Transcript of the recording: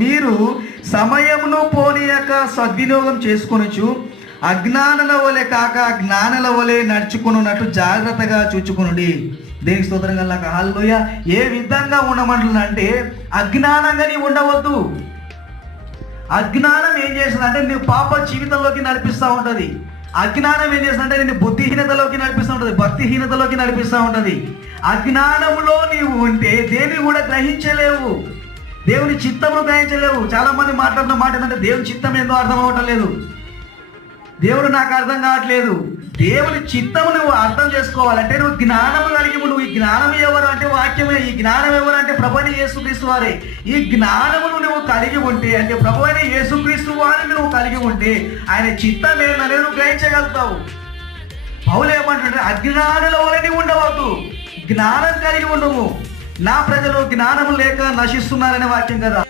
మీరు సమయమును పోనీయక సద్వినియోగం చేసుకొనొచ్చు, అజ్ఞానుల వలె కాక జ్ఞానుల వలె నడుచుకున్నట్టు జాగ్రత్తగా చూచుకునుడి. దేనికి స్తోత్రం కల్లాక. హల్లెలూయా. ఏ విధంగా ఉండమంటుందంటే అజ్ఞానంగా నీవు ఉండవద్దు. అజ్ఞానం ఏం చేస్తుందంటే నువ్వు పాప జీవితంలోకి నడిపిస్తూ ఉంటుంది. అజ్ఞానం ఏం చేస్తుందంటే నేను బుద్ధిహీనతలోకి నడిపిస్తూ ఉంటుంది, భక్తిహీనతలోకి నడిపిస్తూ ఉంటుంది. అజ్ఞానంలో నీవు ఉంటే దేన్ని కూడా గ్రహించలేవు, దేవుని చిత్తమును గ్రహించలేవు. చాలా మంది మాట్లాడిన మాట ఏంటంటే దేవుని చిత్తం ఏందో అర్థం అవ్వటం లేదు, దేవుడు నాకు అర్థం కావట్లేదు. దేవుని చిత్తము నువ్వు అర్థం చేసుకోవాలంటే నువ్వు జ్ఞానము కలిగి నువ్వు. ఈ జ్ఞానం ఎవరు అంటే వాక్యమే. ఈ జ్ఞానం ఎవరు అంటే ప్రభువైన యేసుక్రీస్తు వారే. ఈ జ్ఞానమును నువ్వు కలిగి ఉంటే అంటే ప్రభువైన యేసుక్రీస్తు వారిని నువ్వు కలిగి ఉంటే ఆయన చిత్తం ఏంటనేది నువ్వు గ్రహించగలుగుతావు. పౌలు ఏమంటుంటే అజ్ఞానుల వలె ఉండవద్దు, జ్ఞానం కలిగి ఉండవు. నా ప్రజలు జ్ఞానము లేక నశిస్తున్నారనే వాక్యం కదా.